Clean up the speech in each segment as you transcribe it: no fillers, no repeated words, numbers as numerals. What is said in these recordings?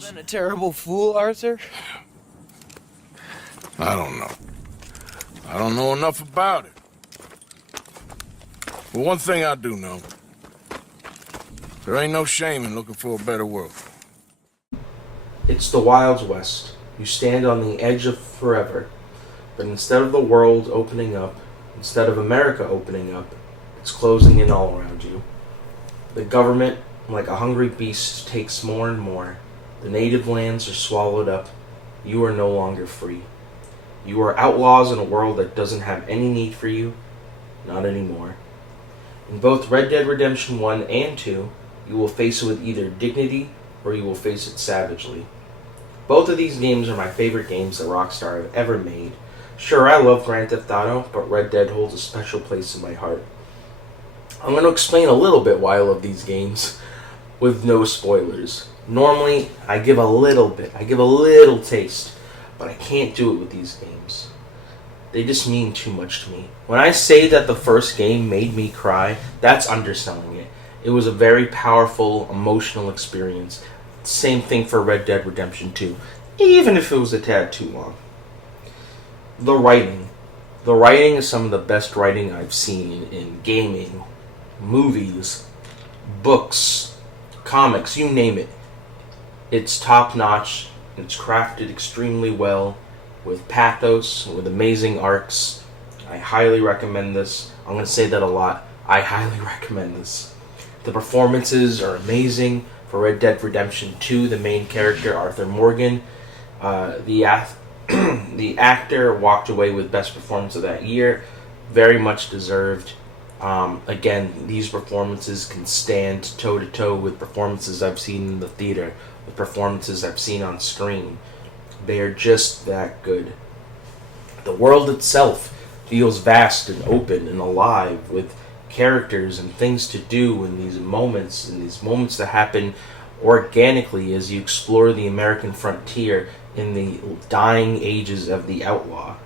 Been a terrible fool, Arthur? I don't know. I don't know enough about it. But one thing I do know. There ain't no shame in looking for a better world. It's the Wild West. You stand on the edge of forever. But instead of the world opening up, instead of America opening up, it's closing in all around you. The government, like a hungry beast, takes more and more. The native lands are swallowed up. You are no longer free. You are outlaws in a world that doesn't have any need for you. Not anymore. In both Red Dead Redemption 1 and 2, you will face it with either dignity or you will face it savagely. Both of these games are my favorite games that Rockstar have ever made. Sure, I love Grand Theft Auto, but Red Dead holds a special place in my heart. I'm going to explain a little bit why I love these games, with no spoilers. Normally, I give a little taste, but I can't do it with these games. They just mean too much to me. When I say that the first game made me cry, that's underselling it. It was a very powerful, emotional experience. Same thing for Red Dead Redemption 2, even if it was a tad too long. The writing. The writing is some of the best writing I've seen in gaming, movies, books, comics, you name it. It's top-notch, it's crafted extremely well, with pathos, with amazing arcs. I highly recommend this. I'm going to say that a lot. I highly recommend this. The performances are amazing. For Red Dead Redemption 2, the main character, Arthur Morgan, the actor walked away with Best Performance of that year. Very much deserved. Again, these performances can stand toe-to-toe with performances I've seen in the theater, with performances I've seen on screen. They are just that good. The world itself feels vast and open and alive, with characters and things to do in these moments that happen organically as you explore the American frontier in the dying ages of the outlaw.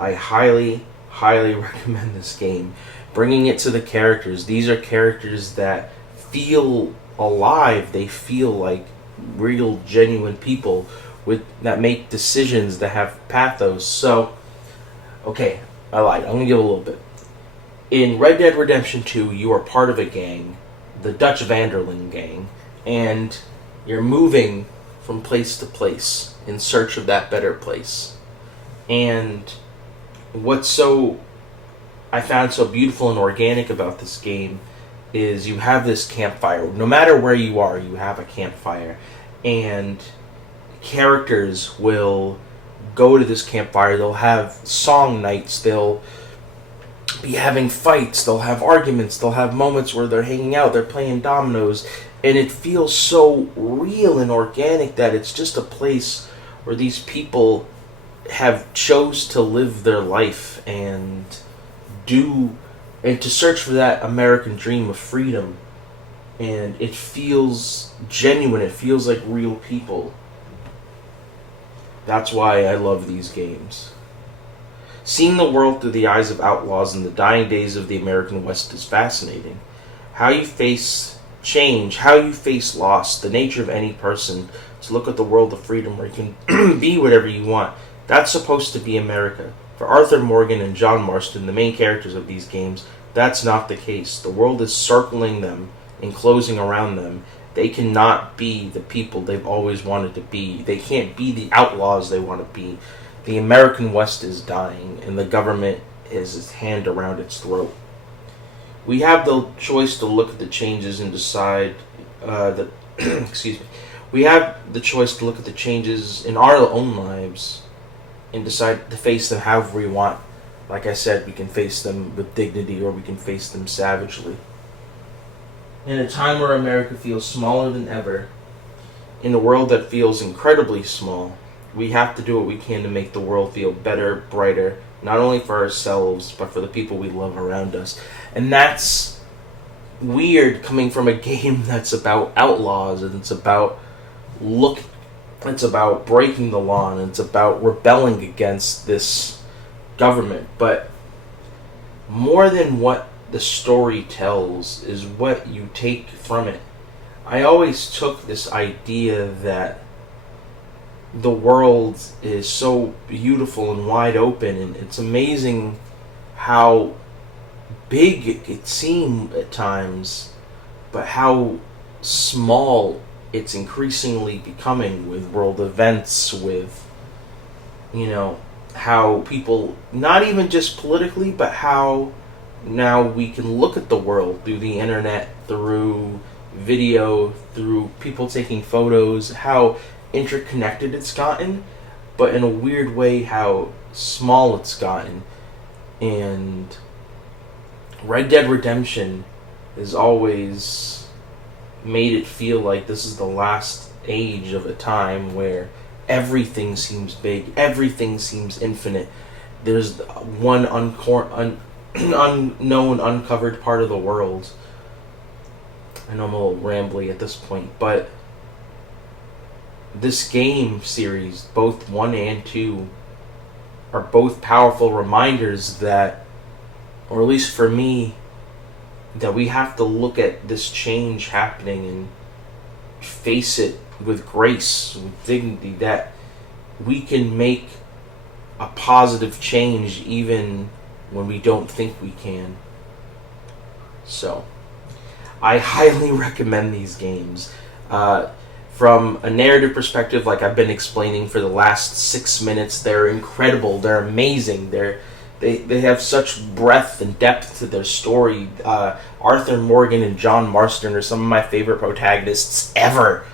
I highly recommend this game. Bringing it to the characters. These are characters that feel alive. They feel like real, genuine people that make decisions that have pathos. So, okay, I lied. I'm going to give a little bit. In Red Dead Redemption 2, you are part of a gang, the Dutch Vanderlyn gang, and you're moving from place to place in search of that better place. And I found so beautiful and organic about this game is you have this campfire. No matter where you are, you have a campfire. And characters will go to this campfire. They'll have song nights. They'll be having fights. They'll have arguments. They'll have moments where they're hanging out. They're playing dominoes. And it feels so real and organic that it's just a place where these people have chose to live their life and to search for that American dream of freedom. And it feels genuine. It feels like real people. That's why I love these games. Seeing the world through the eyes of outlaws in the dying days of the American West is fascinating. How you face change, how you face loss, the nature of any person to look at the world of freedom where you can be whatever you want. That's supposed to be America. For Arthur Morgan and John Marston, the main characters of these games, that's not the case. The world is circling them and closing around them. They cannot be the people they've always wanted to be. They can't be the outlaws they want to be. The American West is dying, and the government has its hand around its throat. We have the choice to look at the changes and decide We have the choice to look at the changes in our own lives and decide to face them however we want. Like I said, we can face them with dignity or we can face them savagely. In a time where America feels smaller than ever, in a world that feels incredibly small, we have to do what we can to make the world feel better, brighter, not only for ourselves, but for the people we love around us. And that's weird coming from a game that's about outlaws, and it's about breaking the law, and it's about rebelling against this government. But more than what the story tells is what you take from it. I always took this idea that the world is so beautiful and wide open, and it's amazing how big it could seem at times, but how small it's increasingly becoming with world events, with, how people, not even just politically, but how now we can look at the world through the internet, through video, through people taking photos, how interconnected it's gotten, but in a weird way how small it's gotten. And Red Dead Redemption has always made it feel like this is the last age of a time where everything seems big, everything seems infinite. There's one unknown, uncovered part of the world. I know I'm a little rambly at this point, but this game series, both 1 and 2, are both powerful reminders that, or at least for me, that we have to look at this change happening and face it with grace, with dignity, that we can make a positive change even when we don't think we can. So, I highly recommend these games. From a narrative perspective, like I've been explaining for the last 6 minutes, they're incredible, they're amazing, they have such breadth and depth to their story. Arthur Morgan and John Marston are some of my favorite protagonists ever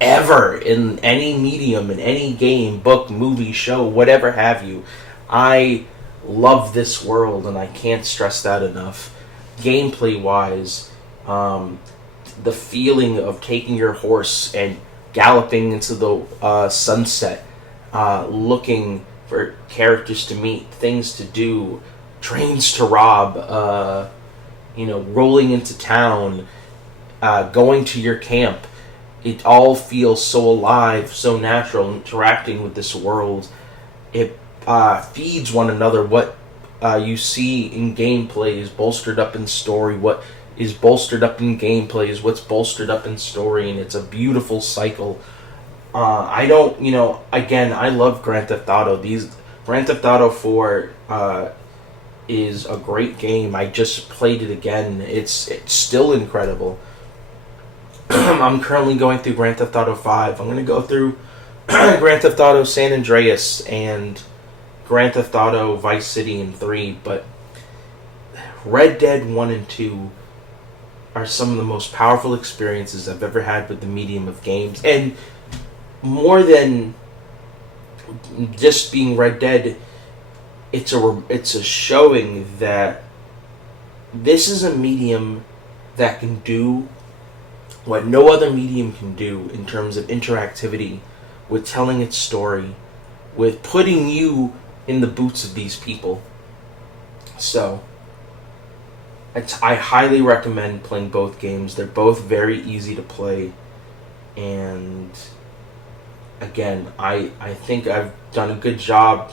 in any medium, in any game, book, movie, show, whatever have you. I love this world, and I can't stress that enough. Gameplay wise, the feeling of taking your horse and galloping into the sunset, looking for characters to meet, things to do, trains to rob, rolling into town, going to your camp. It all feels so alive, so natural, interacting with this world. It feeds one another. What you see in gameplay is bolstered up in story. What is bolstered up in gameplay is what's bolstered up in story, and it's a beautiful cycle. I love Grand Theft Auto. Grand Theft Auto 4 is a great game. I just played it again. It's still incredible. I'm currently going through Grand Theft Auto 5. I'm going to go through Grand Theft Auto San Andreas and Grand Theft Auto Vice City and 3, but Red Dead 1 and 2 are some of the most powerful experiences I've ever had with the medium of games. And more than just being Red Dead, it's a showing that this is a medium that can do what no other medium can do in terms of interactivity, with telling its story, with putting you in the boots of these people. So, I highly recommend playing both games. They're both very easy to play, and again, I think I've done a good job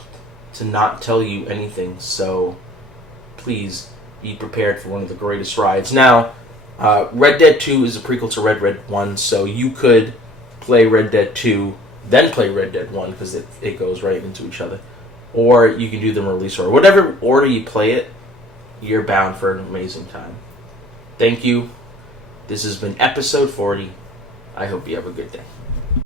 to not tell you anything, so please be prepared for one of the greatest rides. Now, Red Dead 2 is a prequel to Red Dead 1, so you could play Red Dead 2, then play Red Dead 1, because it goes right into each other. Or you can do them in release order. Whatever order you play it, you're bound for an amazing time. Thank you. This has been episode 40. I hope you have a good day.